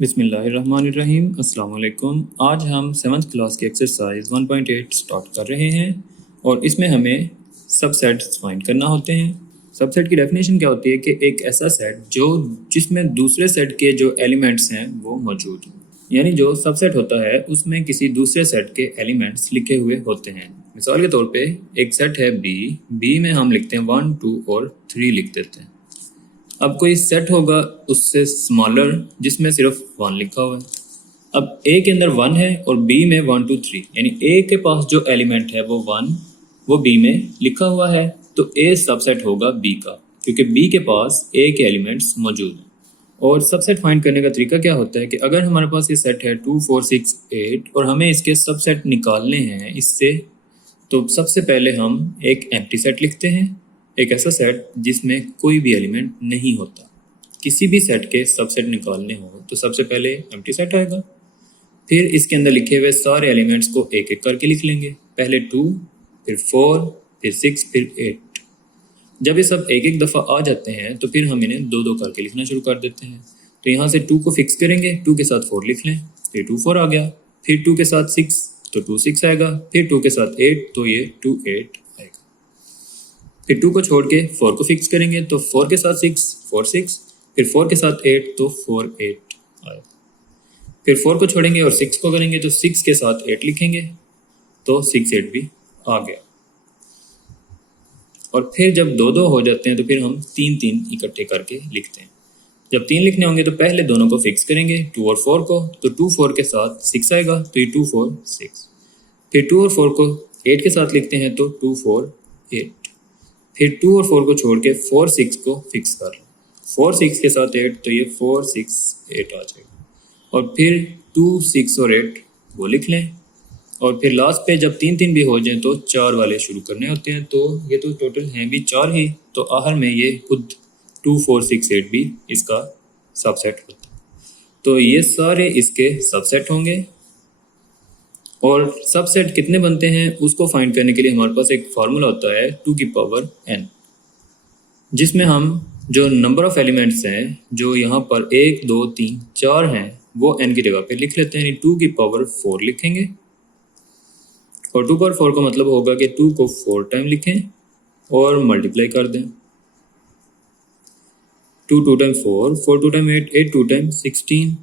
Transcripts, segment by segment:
बिस्मिल्लाहिर्रहमानिर्रहीम। अस्सलाम वालेकुम। आज हम 7th क्लास की एक्सरसाइज 1.8 स्टार्ट कर रहे हैं और इसमें हमें सबसेट्स फाइंड करना होते हैं। सबसेट की डेफिनेशन क्या होती है कि एक ऐसा सेट जो जिसमें दूसरे सेट के जो एलिमेंट्स हैं वो मौजूद हैं, यानी जो सबसेट होता है उसमें किसी दूसरे सेट के एलिमेंट्स लिखे हुए होते हैं। मिसाल के तौर पे एक सेट है बी में हम लिखते हैं 1, 2 और 3 लिख देते हैं। अब कोई सेट होगा उससे स्मॉलर जिसमें सिर्फ 1 लिखा हुआ है। अब ए के अंदर 1 है और बी में 1, 2, 3, यानी ए के पास जो एलिमेंट है वो 1 वो बी में लिखा हुआ है, तो ए सबसेट होगा बी का, क्योंकि बी के पास ए के एलिमेंट्स मौजूद हैं। और सबसेट फाइंड करने का तरीका क्या होता है कि अगर हमारे पास ये सेट है 2, 4, 6, 8 और हमें इसके सबसेट निकालने हैं इससे, तो सबसे पहले हम एक एम्प्टी सेट लिखते हैं, एक ऐसा सेट जिसमें कोई भी एलिमेंट नहीं होता। किसी भी सेट के सबसेट निकालने हो तो सबसे पहले एम्प्टी सेट आएगा, फिर इसके अंदर लिखे हुए सारे एलिमेंट्स को एक एक करके लिख लेंगे। पहले 2, फिर 4, फिर 6, फिर 8। जब ये सब एक एक दफ़ा आ जाते हैं तो फिर हम इन्हें दो दो करके लिखना शुरू कर देते हैं। तो यहाँ से 2 को फिक्स करेंगे, 2 के साथ 4 लिख लें, फिर 2, 4 आ गया, फिर 2 के साथ 6 तो 2, 6 आएगा, फिर 2 के साथ 8 तो ये 2, 8 आएगा। फिर 2 को छोड़ के 4 को फिक्स करेंगे तो 4 के साथ 6, 4, 6, फिर 4 के साथ 8 तो 4, 8 आएगा। फिर 4 को छोड़ेंगे और 6 को करेंगे तो 6 के साथ 8 लिखेंगे तो 6, 8 भी आ गया। और फिर जब दो दो हो जाते हैं तो फिर हम 3, 3 इकट्ठे करके लिखते हैं। जब 3 लिखने होंगे तो पहले दोनों को फिक्स करेंगे, 2 और 4 को, तो 2, 4 के साथ 6 आएगा तो ये 2, 4, 6। फिर 2 और 4 को 8 के साथ लिखते हैं तो 2, 4, 8। फिर 2 और 4 को छोड़ के 4, 6 को फिक्स कर लें, 4, 6 के साथ 8 तो ये 4, 6, 8 आ जाएगा। और फिर 2, 6 और 8 वो लिख लें। और फिर लास्ट पे जब 3, 3 भी हो जाए तो 4 वाले शुरू करने होते हैं, तो ये तो टोटल हैं भी 4 ही, तो आखिर में ये खुद 2, 4, 6, 8 भी इसका सबसेट होता है। तो ये सारे इसके सबसेट होंगे। और सबसेट कितने बनते हैं उसको फाइंड करने के लिए हमारे पास एक फार्मूला होता है 2 की पावर n, जिसमें हम जो नंबर ऑफ एलिमेंट्स हैं जो यहाँ पर 1, 2, 3, 4 हैं वो n की जगह पे लिख लेते हैं, यानी 2 की पावर 4 लिखेंगे। और 2 पावर 4 का मतलब होगा कि 2 को 4 टाइम लिखें और मल्टीप्लाई कर दें। 2, 2 टाइम 4, 4, 2 टाइम 8, 8, 2 टाइम 16।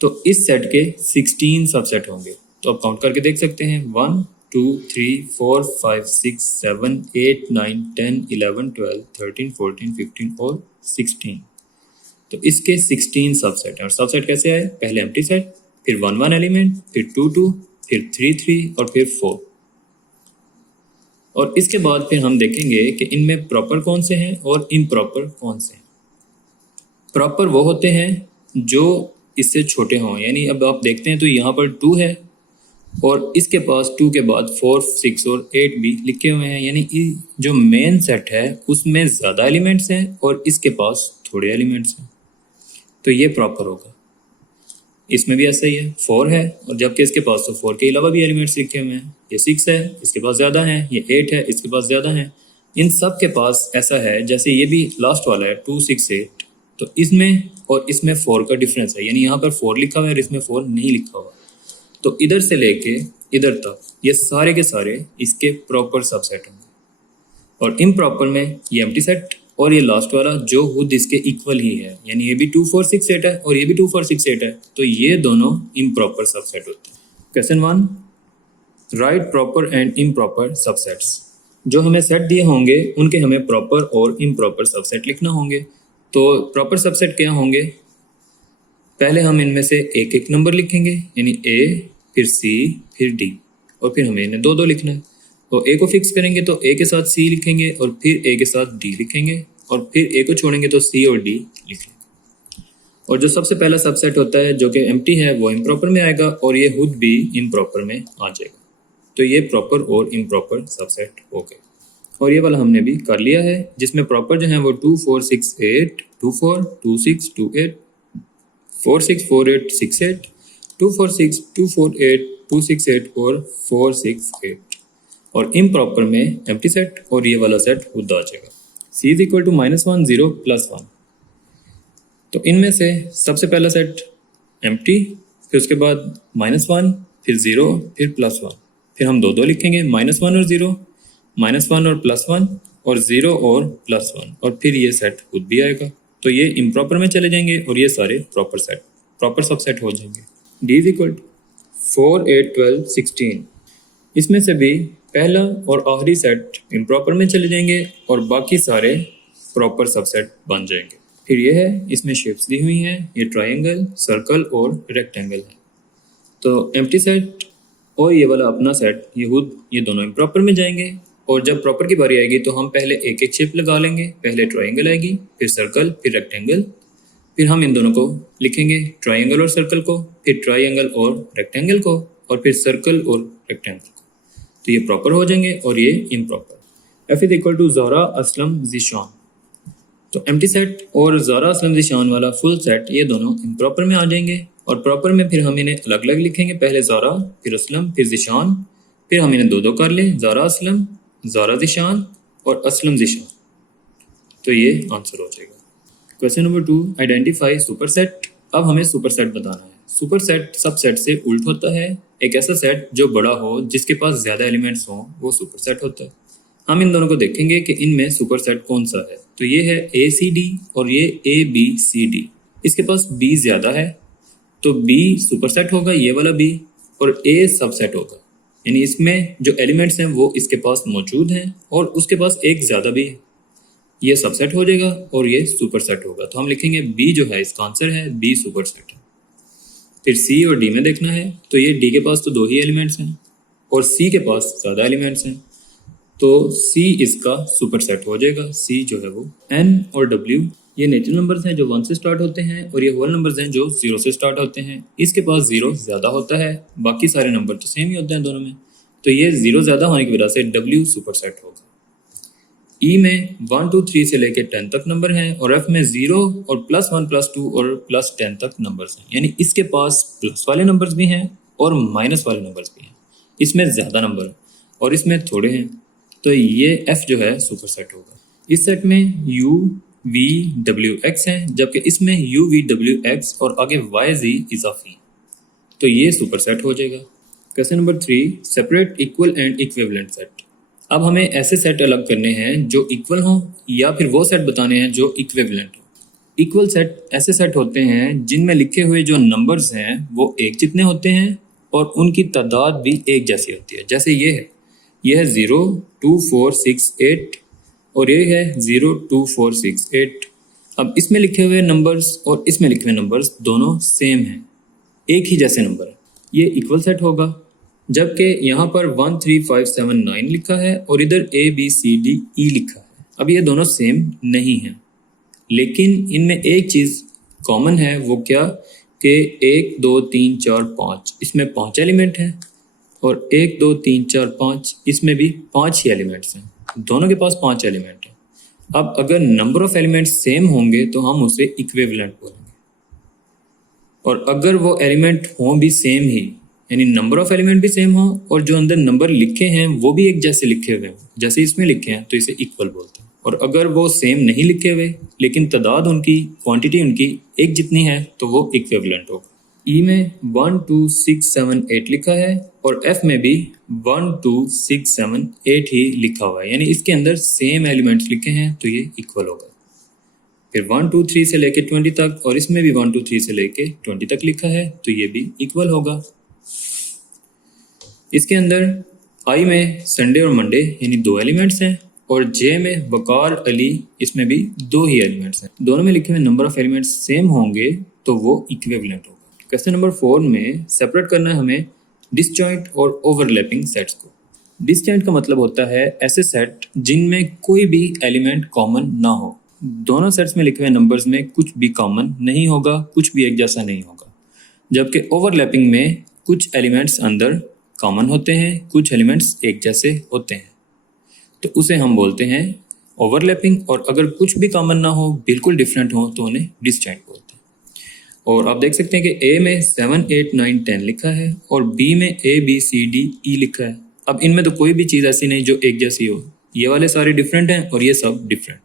तो इस सेट के 16 सबसेट होंगे, तो आप काउंट करके देख सकते हैं 1, 2, 3, 4, 5, 6, 7, 8, 9, 10, 11, 12, 13, 14, 15 और 16। तो इसके 16 सबसेट हैं। और सबसेट कैसे आए? पहले एम्प्टी सेट, फिर 1, 1 एलिमेंट, फिर 2, 2, फिर 3, 3 और फिर 4। और इसके बाद फिर हम देखेंगे कि इनमें प्रॉपर कौन से हैं और इम्प्रॉपर कौन से हैं। प्रॉपर वो होते हैं जो इससे छोटे हों, यानी अब आप देखते हैं तो यहाँ पर 2 है और इसके पास 2 के बाद 4, 6 और 8 भी लिखे हुए हैं, यानी जो मेन सेट है उसमें ज़्यादा एलिमेंट्स हैं और इसके पास थोड़े एलिमेंट्स हैं, तो ये प्रॉपर होगा। इसमें भी ऐसा ही है, 4 है और जबकि इसके पास तो 4 के अलावा भी एलिमेंट्स लिखे हुए हैं। ये 6 है, इसके पास ज़्यादा हैं, ये 8 है, इसके पास ज़्यादा हैं। इन सब के पास ऐसा है, जैसे ये भी लास्ट वाला है 2, 6, 8, तो इसमें और इसमें 4 का डिफरेंस है, यानी यहाँ पर 4 लिखा हुआ है और इसमें 4 नहीं लिखा हुआ। तो इधर से लेके इधर तक ये सारे के सारे इसके प्रॉपर सबसेट होंगे। और इम्प्रॉपर में ये एम्प्टी सेट और ये लास्ट वाला जो खुद इसके इक्वल ही है, यानी ये भी 2, 4, 6, 8 है और ये भी 2, 4, 6, 8 है, तो ये दोनों इम्प्रॉपर सबसेट होते हैं। Question 1, right proper and improper subsets. जो हमें सेट दिए होंगे उनके हमें प्रॉपर और इम्प्रॉपर सबसेट लिखना होंगे। तो प्रॉपर सबसेट क्या होंगे? पहले हम इनमें से एक एक नंबर लिखेंगे, यानी ए, फिर सी, फिर डी, और फिर हमें इन्हें दो दो लिखना है। तो ए को फिक्स करेंगे तो ए के साथ सी लिखेंगे और फिर ए के साथ डी लिखेंगे और फिर ए को छोड़ेंगे तो सी और डी लिखेंगे। और जो सबसे पहला सबसेट होता है जो कि एम्प्टी है वो इम्प्रॉपर में आएगा और ये खुद भी इम्प्रॉपर में आ जाएगा। तो ये प्रॉपर और इम्प्रॉपर सबसेट हो गए। और ये वाला हमने भी कर लिया है, जिसमें प्रॉपर जो है वो 2, 4, 6, 8, 2, 4, 2, 6, 2, 8, 4, 6, 4, 8, 6, 8, 2, 4, 6, 2, 4, 8, 2, 6, 8 और 4, 6, 8। और इम्प्रॉपर में एम्प्टी सेट और ये वाला सेट खुद आ जाएगा। C = -1, 0, +1। तो इनमें से सबसे पहला सेट एम्प्टी, फिर उसके बाद -1, फिर 0, फिर +1, फिर हम दो लिखेंगे, -1 और 0, -1 और +1, और 0 और +1, और फिर ये सेट खुद भी आएगा। तो ये इम्प्रॉपर में चले जाएंगे और ये सारे प्रॉपर सबसेट हो जाएंगे। D = 4, 8, 12, 16। इसमें से भी पहला और आखिरी सेट इम्प्रॉपर में चले जाएंगे और बाकी सारे प्रॉपर सबसेट बन जाएंगे। फिर ये है, इसमें शेप्स दी हुई हैं, ये ट्रायंगल, सर्कल और रेक्टेंगल है। तो एम्प्टी सेट और ये वाला अपना सेट ये दोनों इम्प्रॉपर में जाएंगे, और जब प्रॉपर की बारी आएगी तो हम पहले एक एक शेप लगा लेंगे। पहले ट्रायंगल आएगी, फिर सर्कल, फिर रेक्टेंगल, फिर हम इन दोनों को लिखेंगे, ट्रायंगल और सर्कल को, फिर ट्रायंगल और रेक्टेंगल को, और फिर सर्कल और रेक्टेंगल को। तो ये प्रॉपर हो जाएंगे और ये इम्प्रॉपर। F = ज़ारा, असलम, ज़ीशान। तो एम्प्टी सेट और ज़ारा, असलम, ज़ीशान वाला फुल सेट ये दोनों इम्प्रॉपर में आ जाएंगे, और प्रॉपर में फिर हम इन्हें अलग अलग लिखेंगे। पहले ज़ारा, फिर असलम, फिर ज़ीशान, फिर हम इन्हें दो कर लें, ज़ारा असलम, ज़ारा ज़ीशान और असलम ज़ीशान। तो ये आंसर हो जाएगा। Question number 2, identify super set. अब हमें सुपर सेट बताना है। सुपर सेट सब सेट से उल्ट होता है। एक ऐसा सेट जो बड़ा हो, जिसके पास ज़्यादा एलिमेंट्स हों, वो सुपर सेट होता है। हम इन दोनों को देखेंगे कि इनमें सुपर सेट कौन सा है। तो ये है ACD और ये ABCD। इसके पास B ज़्यादा है, तो B सुपर सेट होगा, ये वाला B, और A सबसेट होगा। यानी इसमें जो एलिमेंट्स हैं वो इसके पास मौजूद हैं और उसके पास एक ज़्यादा भी है, ये सबसेट हो जाएगा और ये सुपर सेट होगा। तो हम लिखेंगे B जो है इसका आंसर है, B सुपर सेट है। फिर C और D में देखना है, तो ये D के पास तो 2 ही एलिमेंट्स हैं और C के पास ज़्यादा एलिमेंट्स हैं, तो C इसका सुपर सेट हो जाएगा। C जो है वो। N और W ये नेचुरल नंबर्स हैं जो 1 से स्टार्ट होते हैं, और ये होल नंबर्स हैं जो 0 से स्टार्ट होते हैं। इसके पास 0 ज़्यादा होता है, बाकी सारे नंबर तो सेम ही होते हैं दोनों में, तो ये 0 ज़्यादा होने की वजह से W सुपर सेट होगा। E में 1, 2, 3 से लेकर 10 तक नंबर हैं, और F में 0 और +1, +2 और +10 तक नंबर्स हैं। यानी इसके पास प्लस वाले नंबर्स भी हैं और माइनस वाले नंबर्स भी हैं। इसमें ज़्यादा नंबर और इसमें थोड़े हैं, तो ये F जो है सुपर सेट होगा। इस सेट में U, V, W, X हैं, जबकि इसमें U, V, W, X और आगे Y, Z इजाफी, तो ये सुपर सेट हो जाएगा। Question number 3, separate equal and equivalent set. अब हमें ऐसे सेट अलग करने हैं जो इक्वल हों, या फिर वो सेट बताने हैं जो इक्विवेलेंट हो। इक्वल सेट ऐसे सेट होते हैं जिनमें लिखे हुए जो नंबर्स हैं वो एक जितने होते हैं और उनकी तादाद भी एक जैसी होती है। जैसे ये है 0, 2, 4, 6, 8 और ये है 0, 2, 4, 6, 8। अब इसमें लिखे हुए नंबर्स और इसमें लिखे हुए नंबर्स दोनों सेम हैं, एक ही जैसे नंबर है, ये इक्वल सेट होगा। जबकि यहाँ पर 1, 3, 5, 7, 9 लिखा है और इधर A, B, C, D, E लिखा है। अब ये दोनों सेम नहीं हैं, लेकिन इनमें एक चीज़ कॉमन है, वो क्या कि 1, 2, 3, 4, 5 इसमें 5 एलिमेंट हैं, और 1, 2, 3, 4, 5 इसमें भी 5 ही एलिमेंट्स हैं। दोनों के पास 5 एलिमेंट हैं। अब अगर नंबर ऑफ एलिमेंट्स सेम होंगे तो हम उसे इक्विवेलेंट बोलेंगे, और अगर वो एलिमेंट हों भी सेम ही, यानी नंबर ऑफ एलिमेंट भी सेम हो और जो अंदर नंबर लिखे हैं वो भी एक जैसे लिखे हुए हैं, जैसे इसमें लिखे हैं, तो इसे इक्वल बोलते हैं। और अगर वो सेम नहीं लिखे हुए लेकिन तादाद उनकी, क्वांटिटी उनकी एक जितनी है, तो वो इक्विवेलेंट होगा। ई में 1, 2, 6, 7, 8 लिखा है और एफ में भी 1, 2, 6, 7, 8 ही लिखा हुआ है, यानी इसके अंदर सेम एलिमेंट्स लिखे हैं, तो ये इक्वल होगा। फिर 1, 2, 3 से लेके 20 तक, और इसमें भी 1, 2, 3 से लेके 20 तक लिखा है, तो ये भी इक्वल होगा। इसके अंदर आई में संडे और मंडे यानी 2 एलिमेंट्स हैं, और जे में वकार, अली इसमें भी 2 ही एलिमेंट्स हैं। दोनों में लिखे हुए नंबर ऑफ एलिमेंट्स सेम होंगे तो वो इक्विवेलेंट होगा। क्वेश्चन नंबर 4 में सेपरेट करना है हमें डिसजॉइंट और ओवरलैपिंग सेट्स को। डिसजॉइंट का मतलब होता है ऐसे सेट जिनमें कोई भी एलिमेंट कॉमन ना हो। दोनों सेट्स में लिखे हुए नंबर्स में कुछ भी कॉमन नहीं होगा, कुछ भी एक जैसा नहीं होगा। जबकि ओवरलैपिंग में कुछ एलिमेंट्स अंदर कॉमन होते हैं, कुछ एलिमेंट्स एक जैसे होते हैं, तो उसे हम बोलते हैं ओवरलैपिंग। और अगर कुछ भी कॉमन ना हो, बिल्कुल डिफरेंट हो, तो उन्हें डिसजॉइंट बोलते हैं। और आप देख सकते हैं कि ए में 7, 8, 9, 10 लिखा है और बी में A, B, C, D, E लिखा है। अब इनमें तो कोई भी चीज़ ऐसी नहीं जो एक जैसी हो, ये वाले सारे डिफरेंट हैं और ये सब डिफरेंट।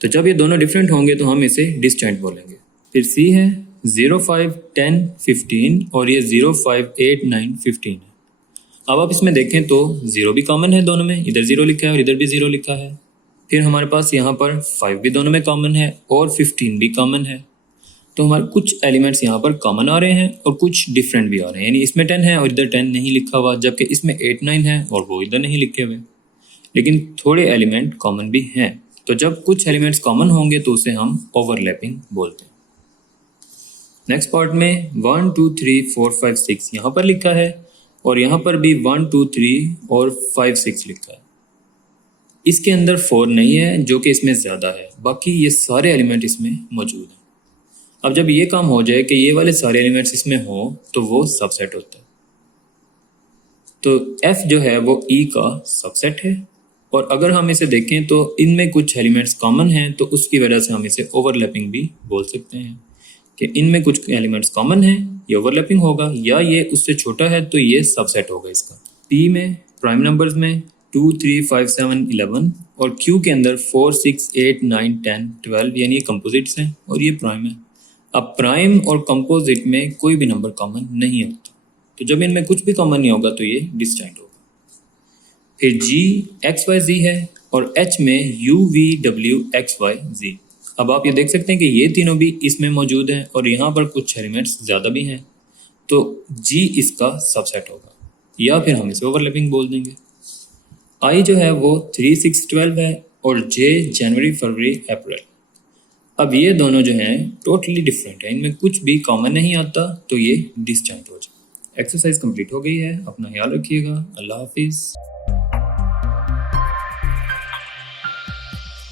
तो जब ये दोनों डिफरेंट होंगे तो हम इसे डिस्जॉइंट बोलेंगे। फिर सी है 0, 5, 10, 15 और ये 0, 5, 8, 9, 15 है। अब आप इसमें देखें तो 0 भी कॉमन है दोनों में, इधर 0 लिखा है और इधर भी 0 लिखा है। फिर हमारे पास यहाँ पर 5 भी दोनों में कॉमन है और 15 भी कॉमन है। तो हमारे कुछ एलिमेंट्स यहाँ पर कॉमन आ रहे हैं और कुछ डिफरेंट भी आ रहे हैं, यानी इसमें 10 है और इधर 10 नहीं लिखा हुआ, जबकि इसमें 8, 9 है और वो इधर नहीं लिखे हुए, लेकिन थोड़े एलिमेंट कॉमन भी हैं। तो जब कुछ एलिमेंट्स कॉमन होंगे तो उसे हम ओवरलैपिंग बोलते हैं। नेक्स्ट पार्ट में 1, 2, 3, 4, 5, 6 यहाँ पर लिखा है और यहाँ पर भी 1, 2, 3 और 5, 6 लिखा है। इसके अंदर 4 नहीं है जो कि इसमें ज़्यादा है, बाकी ये सारे एलिमेंट इसमें मौजूद हैं। अब जब ये काम हो जाए कि ये वाले सारे एलिमेंट्स इसमें हों तो वो सबसेट होता है। तो F जो है वो E का सबसेट है और अगर हम इसे देखें तो इनमें कुछ एलिमेंट्स कॉमन हैं तो उसकी वजह से हम इसे ओवरलैपिंग भी बोल सकते हैं कि इनमें कुछ एलिमेंट्स कॉमन हैं, ये ओवरलैपिंग होगा, या ये उससे छोटा है तो ये सबसेट होगा इसका। P में प्राइम नंबर्स में 2, 3, 5, 7, 11 और Q के अंदर 4, 6, 8, 9, 10, 12 यानी ये कंपोजिट्स हैं और ये प्राइम है। अब प्राइम और कंपोजिट में कोई भी नंबर कॉमन नहीं होता, तो जब इनमें कुछ भी कॉमन नहीं होगा तो ये डिस्जॉइंट होगा। फिर G X Y Z है और H में U V W X Y Z। अब आप ये देख सकते हैं कि ये तीनों भी इसमें मौजूद हैं और यहाँ पर कुछ एलिमेंट्स ज़्यादा भी हैं, तो G इसका सबसेट होगा या फिर हम इसे ओवरलैपिंग बोल देंगे। I जो है वो 3, 6, 12 है और J जनवरी, फरवरी, अप्रैल। अब ये दोनों जो हैं टोटली डिफरेंट है, इनमें कुछ भी कॉमन नहीं आता, तो ये डिस्जॉइंट हो जाए। एक्सरसाइज कंप्लीट हो गई है, अपना ख्याल रखिएगा। अल्लाह हाफिज़।